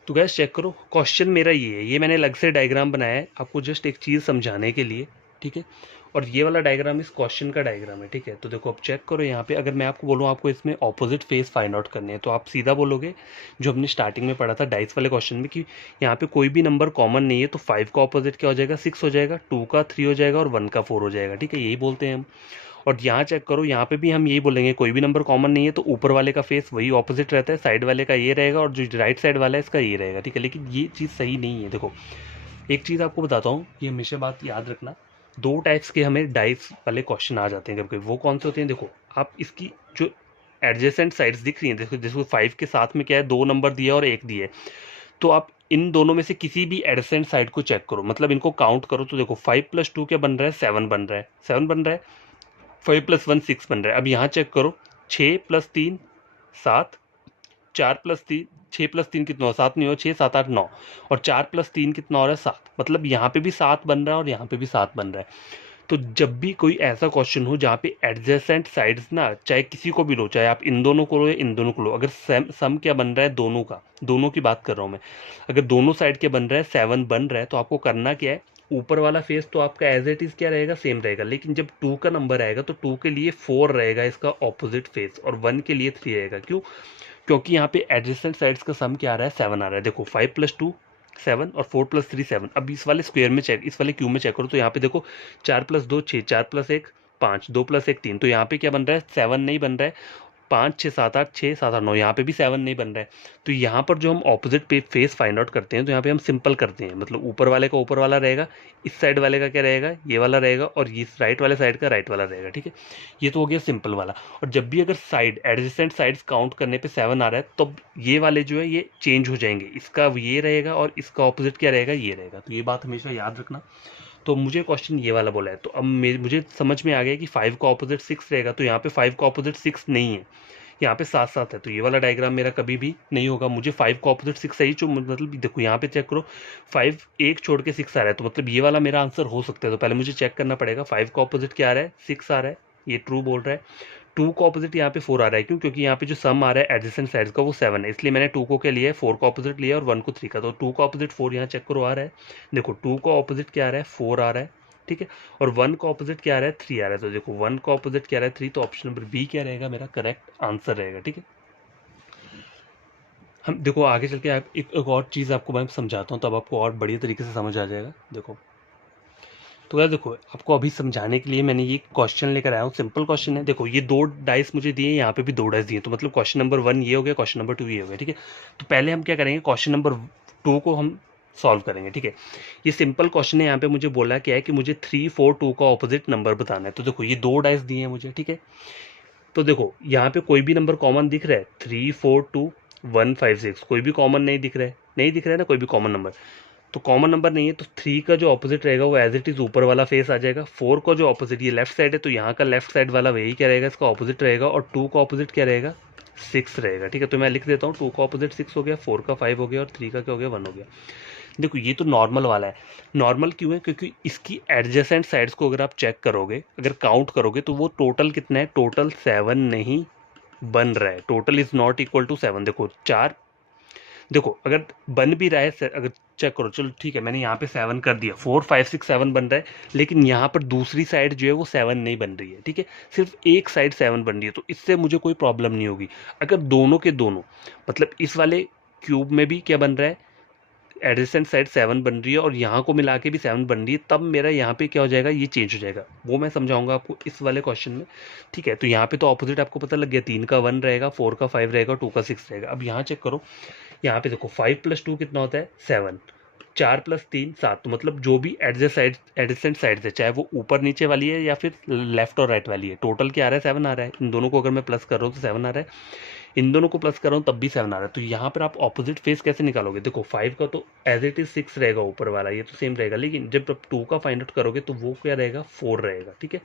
तो गैस चेक करो, क्वेश्चन मेरा ये है, ये मैंने अलग से डायग्राम बनाया है आपको जस्ट एक चीज़ समझाने के लिए, ठीक है। और ये वाला डायग्राम इस क्वेश्चन का डायग्राम है, ठीक है। तो देखो अब चेक करो, यहाँ पे अगर मैं आपको बोलूँ आपको इसमें ऑपोजिट फेस फाइंड आउट करने हैं, तो आप सीधा बोलोगे जो हमने स्टार्टिंग में पढ़ा था डाइस वाले क्वेश्चन में, कि यहाँ पे कोई भी नंबर कॉमन नहीं है, तो 5 का ऑपोजिट क्या हो जाएगा, 6 हो जाएगा, 2 का 3 हो जाएगा, और 1 का 4 हो जाएगा, ठीक है, यही बोलते हैं हम। और यहाँ चेक करो, यहाँ पे भी हम यही बोलेंगे, कोई भी नंबर कॉमन नहीं है, तो ऊपर वाले का फेस वही ऑपोजिट रहता है, साइड वाले का ये रहेगा, और जो राइट साइड वाला है इसका ये रहेगा, ठीक है। लेकिन ये चीज़ सही नहीं है। देखो एक चीज़ आपको बताता हूँ, ये हमेशा बात याद रखना, 2 टाइप्स के हमें डाइस वाले क्वेश्चन आ जाते हैं कभी कभी। वो कौन से होते हैं, देखो आप इसकी जो एडजेसेंट साइड्स दिख रही हैं, देखो जिसको 5 के साथ में क्या है, 2 नंबर दिए और 1 दिए, तो आप इन दोनों में से किसी भी एडजेसेंट साइड को चेक करो, मतलब इनको काउंट करो। तो देखो 5 + 2 क्या बन रहा है, 7 बन रहा है, 7 बन रहा है। 5 + 1 6 बन रहा है। अब यहाँ चेक करो, 6 + 3 7, 4 + 3, 6 + 3 कितना हो, 7 नहीं हो, 6 7 8 9, और 4 + 3 कितना हो रहा है, 7। मतलब यहाँ पे भी 7 बन रहा है और यहाँ पे भी 7 बन रहा है। तो जब भी कोई ऐसा क्वेश्चन हो जहाँ पे एडजेसेंट साइड्स ना, चाहे किसी को भी लो, चाहे आप इन दोनों को लो या इन दोनों को लो, अगर सम क्या बन रहा है दोनों का, दोनों की बात कर रहा हूँ मैं, अगर दोनों साइड के बन रहा है 7 बन रहा है, तो आपको करना क्या है, ऊपर वाला फेस तो आपका एज इट इज क्या रहेगा, सेम रहेगा, लेकिन जब 2 का नंबर आएगा तो 2 के लिए 4 रहेगा इसका ऑपोजिट फेस, और 1 के लिए 3 रहेगा। क्यों? क्योंकि यहाँ पे एडजेसेंट साइड्स का सम क्या आ रहा है, 7 आ रहा है। देखो 5 + 2 7 और 4 + 3 7। अब इस वाले स्क्वायर में चेक, इस वाले क्यूब में चेक करो, तो यहाँ पे देखो 4 + 2 6, 4 + 1 5, 2 + 1 3, तो यहाँ पे क्या बन रहा है, 7 नहीं बन रहा है। 5 6 7 8, 6 7 8 9, यहाँ पे भी 7 नहीं बन रहा है। तो यहाँ पर जो हम ऑपोजिट पे फेस फाइंड आउट करते हैं, तो यहाँ पे हम सिंपल करते हैं, मतलब ऊपर वाले का ऊपर वाला रहेगा, इस साइड वाले का क्या रहेगा, ये वाला रहेगा, और इस राइट वाले साइड का राइट वाला रहेगा। ठीक है, ये तो हो गया सिंपल वाला। और जब भी अगर साइड एडजेसेंट साइड्स काउंट करने पे 7 आ रहा है, तो ये वाले जो है ये चेंज हो जाएंगे, इसका ये रहेगा और इसका ऑपोजिट क्या रहेगा, ये रहेगा। तो ये बात हमेशा याद रखना। तो मुझे क्वेश्चन ये वाला बोला है, तो अब मुझे समझ में आ गया कि 5 का ऑपोजिट 6 रहेगा, तो यहाँ पे 5 का ऑपोजिट 6 नहीं है, यहाँ पे 7 7 है, तो ये वाला डायग्राम मेरा कभी भी नहीं होगा। मुझे 5 का ऑपोजिट 6 सही, जो मतलब देखो यहाँ पे चेक करो, 5 एक छोड़ के 6 आ रहा है, तो मतलब ये वाला मेरा आंसर हो सकता है। तो पहले मुझे चेक करना पड़ेगा 5 का ऑपोजिट क्या आ रहा है, 6 आ रहा है, ये ट्रू बोल रहा है। 2 का ऑपोजिट यहाँ पे 4 आ रहा है, क्यों? क्योंकि यहाँ पे जो सम आ रहा है एडजेसेंट साइड्स का वो 7 है, इसलिए मैंने 2 को क्या लिया है, 4 का ऑपोजिट लिया और 1 को 3 का। तो 2 का ऑपोजिट 4 यहाँ चेक करो आ रहा है। देखो 2 का ऑपोजिट क्या आ रहा है, 4 आ रहा है, ठीक है, और 1 का ऑपोजिट क्या आ रहा है, 3 आ रहा है। तो देखो 1 का ऑपोजिट क्या आ रहा है, 3, तो ऑप्शन नंबर बी क्या रहेगा, मेरा करेक्ट आंसर रहेगा। ठीक है, हम देखो आगे चल के एक और चीज़ आपको मैं समझाता हूँ, तब आपको और बढ़िया तरीके से समझ आ जाएगा। देखो तो यार देखो, आपको अभी समझाने के लिए मैंने ये क्वेश्चन लेकर आया हूँ, सिंपल क्वेश्चन है। देखो ये 2 डाइस मुझे दिए, यहाँ पे भी 2 डाइस दिए, तो मतलब क्वेश्चन नंबर 1 ये हो गया, क्वेश्चन नंबर 2 ये हो गया। ठीक है, तो पहले हम क्या करेंगे, क्वेश्चन नंबर 2 को हम सॉल्व करेंगे। ठीक है, ये सिंपल क्वेश्चन है। यहाँ पे मुझे बोला क्या है कि मुझे 3 4 2 का ऑपोजिट नंबर बताना है। तो देखो ये 2 डाइस दिए हैं मुझे, ठीक है, तो देखो यहाँ पे कोई भी नंबर कॉमन दिख रहा है, 3 4 2 1 5 6, कोई भी कॉमन नहीं दिख रहा है, नहीं दिख रहा है ना कोई भी कॉमन नंबर, तो कॉमन नंबर नहीं है, तो 3 का जो ऑपोजिट रहेगा वो एज इट इज ऊपर वाला फेस आ जाएगा। 4 का जो ऑपोजिट, ये लेफ्ट साइड है, तो यहाँ का लेफ्ट साइड वाला वही क्या रहेगा, इसका ऑपोजिट रहेगा, और 2 का ऑपोजिट क्या रहेगा, 6 रहेगा। ठीक है, तो मैं लिख देता हूँ, 2 का ऑपोजिट 6 हो गया, 4 का 5 हो गया, और 3 का क्या हो गया, 1 हो गया। देखो ये तो नॉर्मल वाला है। नॉर्मल क्यों है, क्योंकि इसकी एडजेसेंट साइड्स को अगर आप चेक करोगे, अगर काउंट करोगे, तो वो टोटल कितना है, टोटल 7 नहीं बन रहा है, total is not equal to 7। देखो 4, देखो अगर बन भी रहा है, अगर चेक करो, चलो ठीक है, मैंने यहाँ पे 7 कर दिया, 4 5 6 7 बन रहा है, लेकिन यहाँ पर दूसरी साइड जो है वो 7 नहीं बन रही है। ठीक है, सिर्फ एक साइड 7 बन रही है, तो इससे मुझे कोई प्रॉब्लम नहीं होगी। अगर दोनों के दोनों, मतलब इस वाले क्यूब में भी क्या बन रहा है, एडजेसेंट साइड 7 बन रही है, और यहाँ को मिला के भी 7 बन रही है, तब मेरा यहाँ पे क्या हो जाएगा, ये चेंज हो जाएगा। वो मैं समझाऊंगा आपको इस वाले क्वेश्चन में। ठीक है, तो यहाँ पे तो ऑपोजिट आपको पता लग गया, 3 का 1 रहेगा, 4 का 5 रहेगा, 2 का 6 रहेगा। अब यहाँ चेक करो, यहाँ पे देखो 5 + 2 कितना होता है, 7, 4 + 3 7, तो मतलब जो भी एडजेसेंट साइड है, चाहे वो ऊपर नीचे वाली है या फिर लेफ्ट और राइट वाली है, टोटल क्या आ रहा है, 7 आ रहा है। इन दोनों को अगर मैं प्लस कर रहा हूँ तो 7 आ रहा है, इन दोनों को प्लस कर रहा हूँ तब भी 7 आ रहा है। तो यहाँ पर आप ऑपोजिट फेस कैसे निकालोगे, देखो 5 का तो एज इट इज 6 रहेगा ऊपर वाला, ये तो सेम रहेगा, लेकिन जब आप 2 का फाइंड आउट करोगे तो वो क्या रहेगा, 4 रहेगा। ठीक है,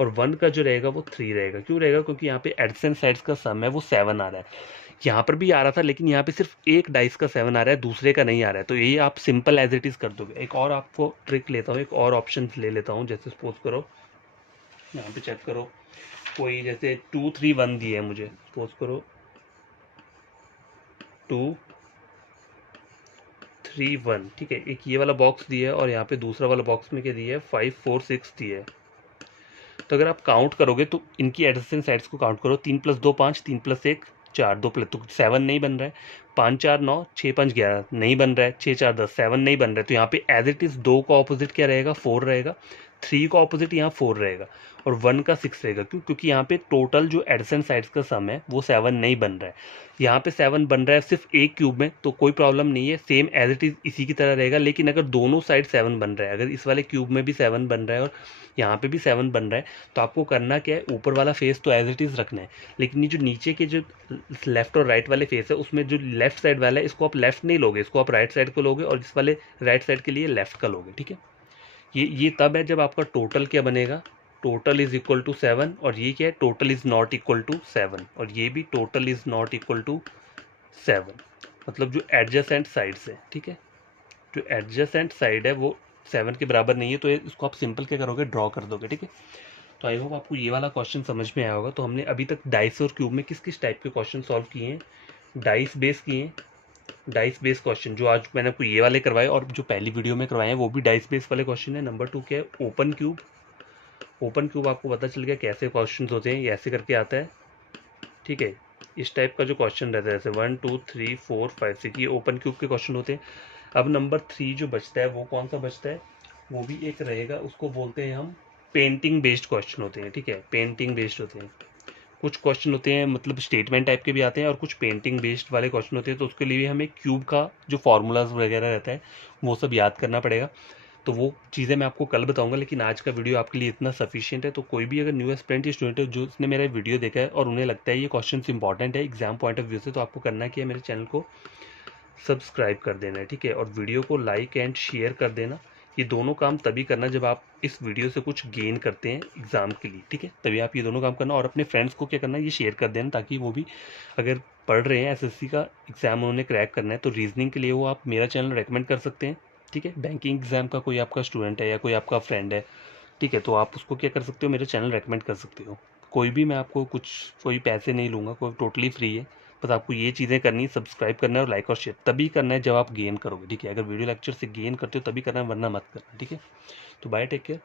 और 1 का जो रहेगा वो 3 रहेगा। क्यों रहेगा, क्योंकि यहाँ पे एडजेसेंट साइड्स का सम है वो 7 आ रहा है। यहाँ पर भी आ रहा था, लेकिन यहाँ पे सिर्फ एक डाइस का 7 आ रहा है, दूसरे का नहीं आ रहा है, तो यही आप सिंपल एज इट इज कर दोगे। एक और आपको ट्रिक लेता हूँ, एक और ऑप्शन ले लेता हूँ, जैसे सपोज करो यहाँ पे चेक करो, कोई जैसे 2 3 1 दिए है मुझे, सपोज करो 2 3 1, ठीक है, एक ये वाला बॉक्स दिया है, और यहाँ पे दूसरा वाला बॉक्स में क्या दिया है, 5 4 6 दिया है। तो अगर आप काउंट करोगे तो इनकी एडजेसेंट साइड्स को काउंट करो, 3 + 2 5, 3 + 1 4, 2 + 2 7 नहीं बन रहा है, 5 4 9, 6 5 11 नहीं बन रहा है, 6 4 10 7 नहीं बन रहा है, तो यहाँ पे एज इट इज़ 2 का ऑपोजिट क्या रहेगा, 4 रहेगा, 3 का ऑपोजिट यहाँ 4 रहेगा और 1 का 6 रहेगा। क्यों? क्योंकि यहाँ पे टोटल जो एडजेसेंट साइड्स का सम है वो 7 नहीं बन रहा है, यहाँ पे 7 बन रहा है सिर्फ एक क्यूब में, तो कोई प्रॉब्लम नहीं है, सेम एज इट इज़ इसी की तरह रहेगा। लेकिन अगर दोनों साइड 7 बन रहा है, अगर इस वाले क्यूब में भी 7 बन रहा है और यहाँ पे भी 7 बन रहा है, तो आपको करना क्या है, ऊपर वाला फेस तो एज इट इज़ रखना है, लेकिन ये जो नीचे के जो लेफ्ट और राइट वाले फेस है उसमें जो लेफ्ट साइड वाला है, इसको आप लेफ्ट नहीं लोगे, इसको आप राइट साइड को लोगे और इस वाले राइट साइड के लिए लेफ्ट का लोगे। ठीक है, ये तब है जब आपका टोटल क्या बनेगा, टोटल इज इक्वल टू 7, और ये क्या है, total is not equal to 7, और ये भी total is not equal to 7, मतलब जो एडजेसेंट साइड्स है। ठीक है, जो एडजेसेंट साइड है वो 7 के बराबर नहीं है, तो इसको आप सिंपल क्या करोगे, ड्रॉ कर दोगे। ठीक है, तो आई होप आपको ये वाला क्वेश्चन समझ में आया होगा। तो हमने अभी तक डाइस और क्यूब में किस किस टाइप के क्वेश्चन सॉल्व किए हैं, डाइस बेस किए हैं, डाइस बेस क्वेश्चन जो आज मैंने आपको ये वाले करवाए और जो पहली वीडियो में करवाए हैं वो भी डाइस बेस वाले क्वेश्चन है। नंबर 2 क्या है, ओपन क्यूब। ओपन क्यूब आपको पता चल गया कैसे क्वेश्चन होते हैं, ये ऐसे करके आता है। ठीक है, इस टाइप का जो क्वेश्चन रहता है, जैसे 1 2 3 4 5 6, ये ओपन क्यूब के क्वेश्चन होते हैं। अब नंबर 3 जो बचता है वो कौन सा बचता है, वो भी एक रहेगा, उसको बोलते हैं हम पेंटिंग बेस्ड क्वेश्चन होते हैं। ठीक है, पेंटिंग बेस्ड होते हैं। कुछ क्वेश्चन होते हैं मतलब स्टेटमेंट टाइप के भी आते हैं और कुछ पेंटिंग बेस्ड वाले क्वेश्चन होते हैं, तो उसके लिए हमें क्यूब का जो फार्मूलाज वगैरह रहता है वो सब याद करना पड़ेगा। तो वो चीज़ें मैं आपको कल बताऊंगा, लेकिन आज का वीडियो आपके लिए इतना सफिशिएंट है। तो कोई भी अगर न्यू एस्पिरेंट या स्टूडेंट है जो उसने मेरा वीडियो देखा है और उन्हें लगता है ये क्वेश्चन इंपॉर्टेंट है एग्जाम पॉइंट ऑफ व्यू से, तो आपको करना क्या है, मेरे चैनल को सब्सक्राइब कर देना है। ठीक है, और वीडियो को लाइक एंड शेयर कर देना। ये दोनों काम तभी करना जब आप इस वीडियो से कुछ गेन करते हैं एग्ज़ाम के लिए। ठीक है, तभी आप ये दोनों काम करना, और अपने फ्रेंड्स को क्या करना है, ये शेयर कर देना, ताकि वो भी अगर पढ़ रहे हैं एसएससी का एग्ज़ाम उन्होंने क्रैक करना है तो रीजनिंग के लिए वो आप मेरा चैनल रेकमेंड कर सकते हैं। ठीक है, बैंकिंग एग्ज़ाम का कोई आपका स्टूडेंट है या कोई आपका फ्रेंड है, ठीक है, तो आप उसको क्या कर सकते हो, मेरे चैनल रेकमेंड कर सकते हो। कोई भी मैं आपको कोई पैसे नहीं लूँगा, कोई टोटली फ्री है। बस आपको ये चीज़ें करनी है, सब्सक्राइब करना है और लाइक और शेयर तभी करना है जब आप गेन करोगे। ठीक है, अगर वीडियो लेक्चर से गेन करते हो तभी करना है, वरना मत करना। ठीक है, तो बाय, टेक केयर।